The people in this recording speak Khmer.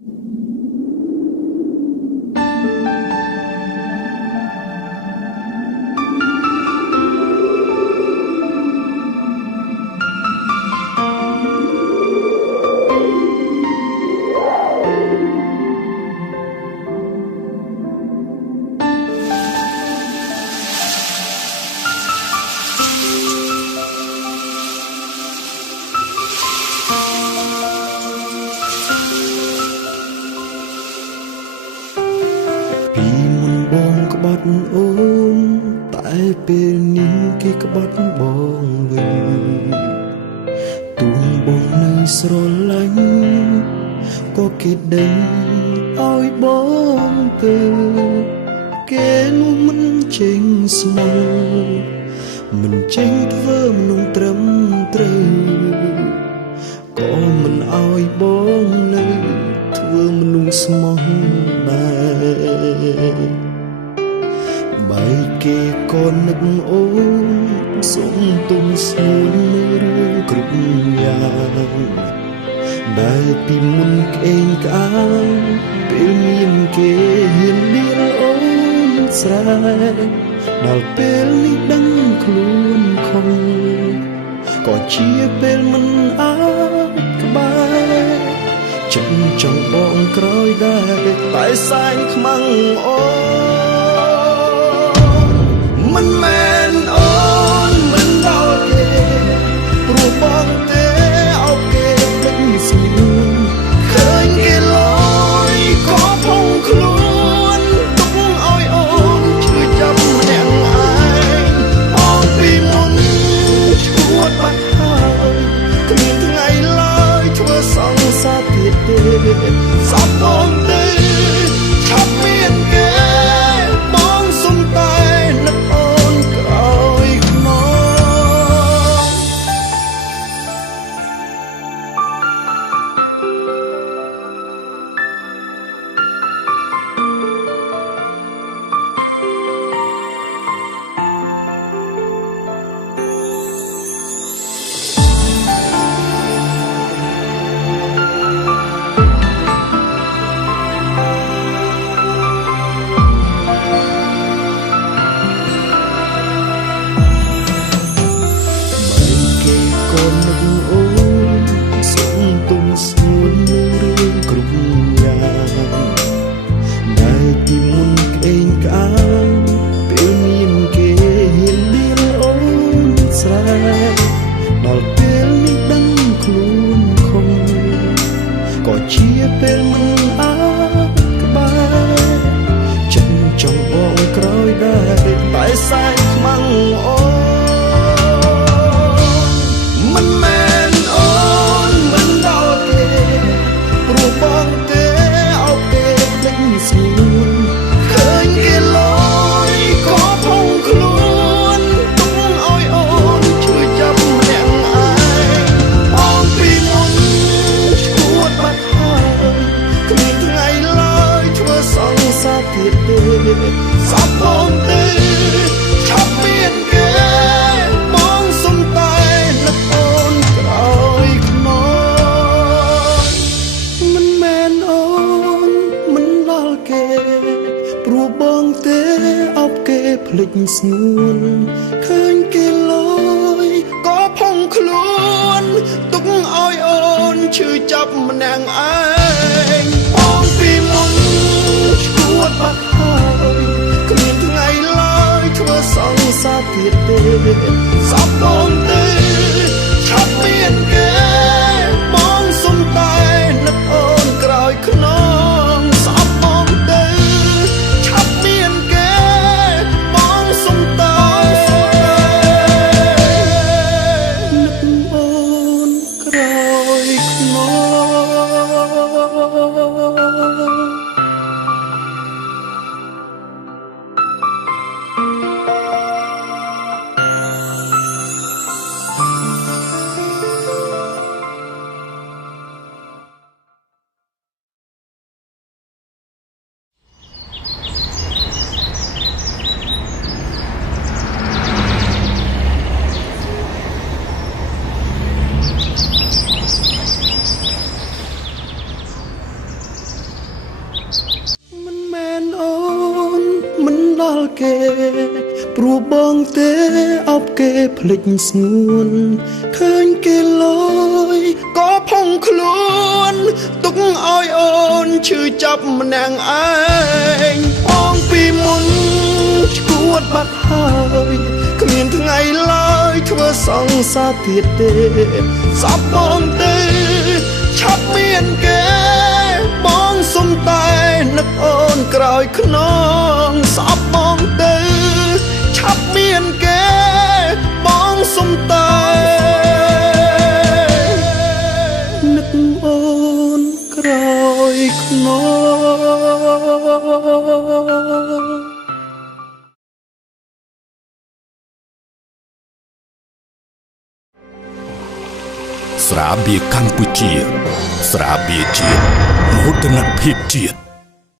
ពីមុនបងក្បត់អូនតែពេលនេះគេក្បត់បងវិញទូងបងនៅស្រឡាញ់ក៏គេដេញឲ្យបងទៅគេនោះមិនចេញស្មោះមិនចេញធ្វើមនុស្សត្រឹមត្រូវក៏មិនឲ្យបងនៅធ្វើមនុស្សស្មោះដែរបែកគេក៏នឹកអូនសុំទុំស្នួននៅរឿងគ្រប់យ៉ាងដែលពីមុនក្អេងក្អាងពេលមានគេហ៊ានលៀលអូនស្រែដល់ពេលនេះដឹងខ្លួនខំក៏ជាពេលមិនអាចក្បែរចិត្តចង់បងក្រោយដែរតែសែងខ្មាំងអូនមិនមែនអូនមិនដល់គេព្រោះបងទេអោបគេពេញស្ងួនឃើញគេលយក៏ផុងខ្លួនទុកឲ្យអូនឈឺចាប់ម្នាក់ឯងអូនពីមុនឈួតបាត់ហើយគ្មានថ្ងៃឡើយធ្វើសង្សារទៀតទេសោកអូនទេឆាប់មានគេបងសុំតែនឹកអូនក្រោយខ្នងដល់ពេលនេះដឹងខ្លួនខំក៏ជាពេលមិនអាចក្បែរចិត្តចង់បងក្រោយដែរតែសែងខ្មាំងអូនមិនមែនអូនមិនដល់គេព្រោះបងទេអោបគេលេចស្ងួនឃើញគេលយក៏ផុងខ្លួនទុកឲ្យអូនឈឺចាប់ម្នាក់ឯងអូនពីមុនឈួតបាត់ហើយគ្មានថ្ងៃឡើយធ្វើសង្សារទៀតទេសោកអូនទេឆាប់មានគេបងសុំតែនឹកអូនក្រោយខ្នងមិនមែនអូនមិនដល់គេព្រោះបងទេអោបគេភ្លេចស្ងួនឃើញគេលយក៏ផុងខ្លួនទុកឲ្យអូនឈឺចាប់ម្នាក់ឯងអូនពីមុនឈួតបាត់ហើយគ្មានថ្ងៃឡើយធ្វើសង្សារទៀតទេសោកអូនទេឆាប់មានគេបងសុំតែនឹកអូនក្រោយខ្នងសោកអូនទេឆាប់មានគេបងសុំតែនឹកអូនក្រោយខ្នង ល់គេព្រោះបងទេអបគេភ្លេចស្ងួនឃើញគេលយក៏ផុងខ្លួនទុកឲ្យអូនឈឺចាប់ម្នាក់ឯងបងពីមុនឈួតបាត់ហើយគ្មានថ្ងៃឡើយធ្វើសង្សារទៀតទេសពបងទេឆាប់មានគេបងសុំតែនឹកអូនក្រោយខ្នងសពបងទេឆាប់មានគេបងសុំតែនឹកអូនក្រោយខ្នងស្រាបៀរកម្ពុជាស្រាបៀរជាតិមោទនភាពជាតិ